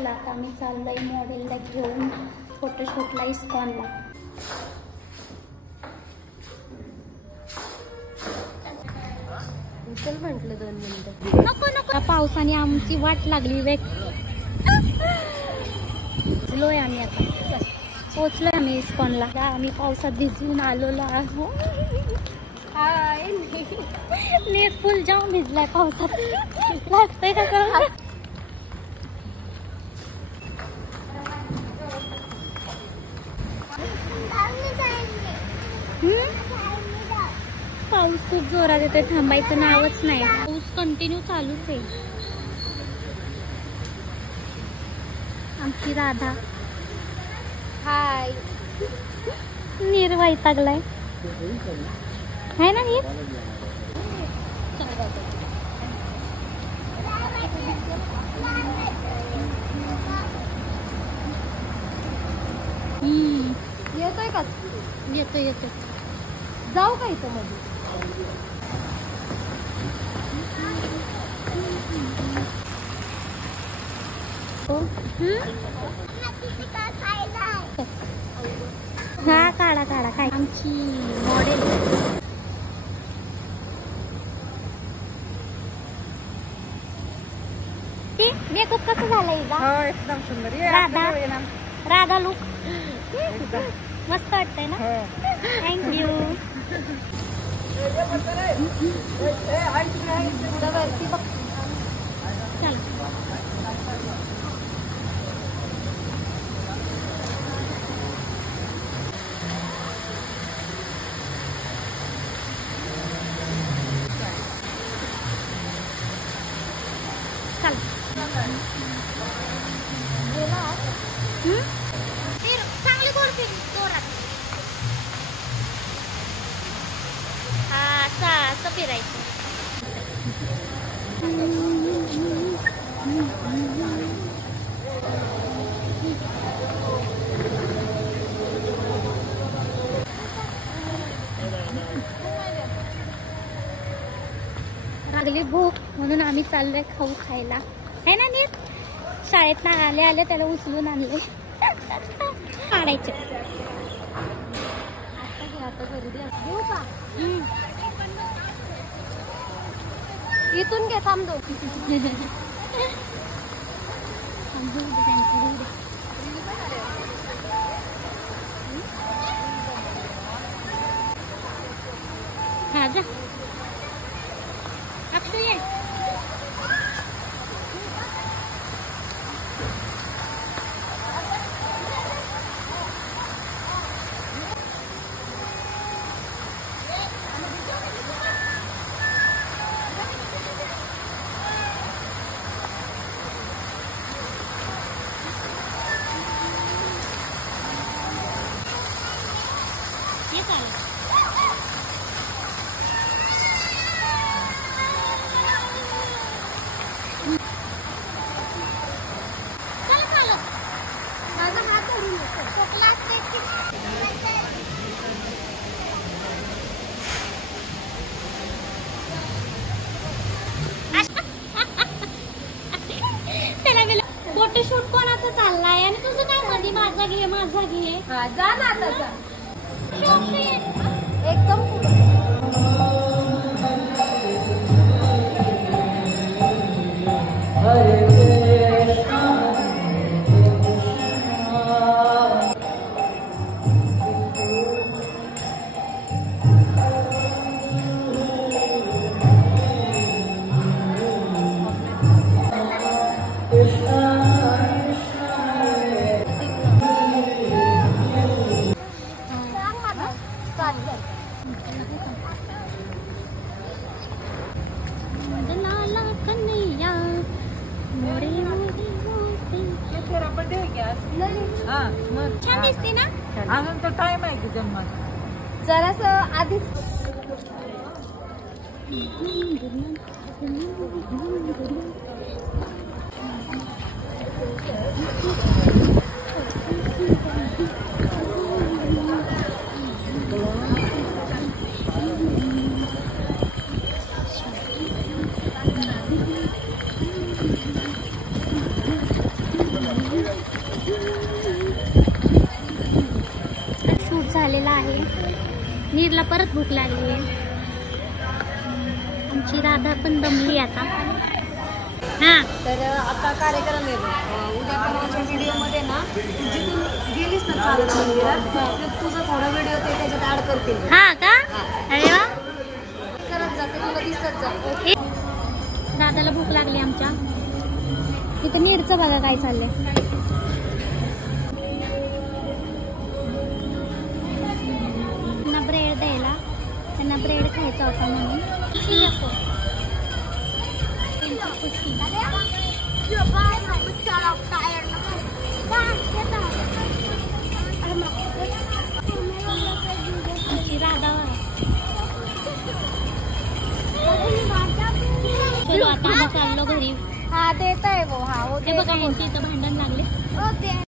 चला आता आम्ही चाललोय मॉडेलला घेऊन फोटोशूटला इस्कॉनला. चल म्हटलं 2 मिनिटं. नको नको, पावसाने आमची वाट लागली. पोचलोय आम्ही, आता पोचलोय आम्ही इस्कॉनला. आम्ही पावसात भिजून आलेलो आहो. नीट फुल जाऊन भिजलाय पावसात. लागतंय का सर? पाऊस खूप जोरात येतोय, थांबायचं नावच नाही. पाऊस कंटिन्यू चालूच आहे. आमची राधा हाय. नीर वैतागलाय है ना नीर? येतोय का? येतोय येतोय. जाऊ का इथं मध्ये? हा काढा काढा. काय आमची मॉडेल मेकअप कसं झालंय? एकदम सुंदर. राधा राधा लुक मस्त वाटतंय ना? थँक्यू. चांगली गोल फिर जोरात. हा असं फिरायचं. लागली भूक म्हणून आम्ही चाललोय खाऊ खायला, है ना नीट? शाळेत ना आले आले त्याला उचलून आणले. काढायचे घेऊ का? इथून घे. थांबतो. हा जा अक्षय. ये चालेल. माझा हात धरून खोकला असते की फोटोशूट कोणाचं चाललाय आणि तुझं काय मध्ये माझा घे माझा घे. हा जा ना आता जा. एकदम छान दिसते ना? अजून तर टाइम आहे की जन्मात. जरासं आधीच नीरला परत भूक लागली आहे. आमची राधा पण दमली आता. हा तर आता कार्यक्रम आहे उद्या परवाच्या व्हिडिओमध्ये ना तू जिथून गेलीस ना चालत मंदिरात तर तुझा थोडा व्हिडिओ ते त्याच्यात ऍड करतील. हा का? अरे वा. करत जाते तुला दिसत जा. दादाला भूक लागली आमच्या. इथं नीरचं बघा काय चाललंय. त्यांना ब्रेड द्यायला, त्यांना ब्रेड खायचा होता म्हणून. आमची राधा चलो आता आम्ही चाललो घरी. हा देत आहे वो. हा ते बघा यांची इथं भांडण लागले.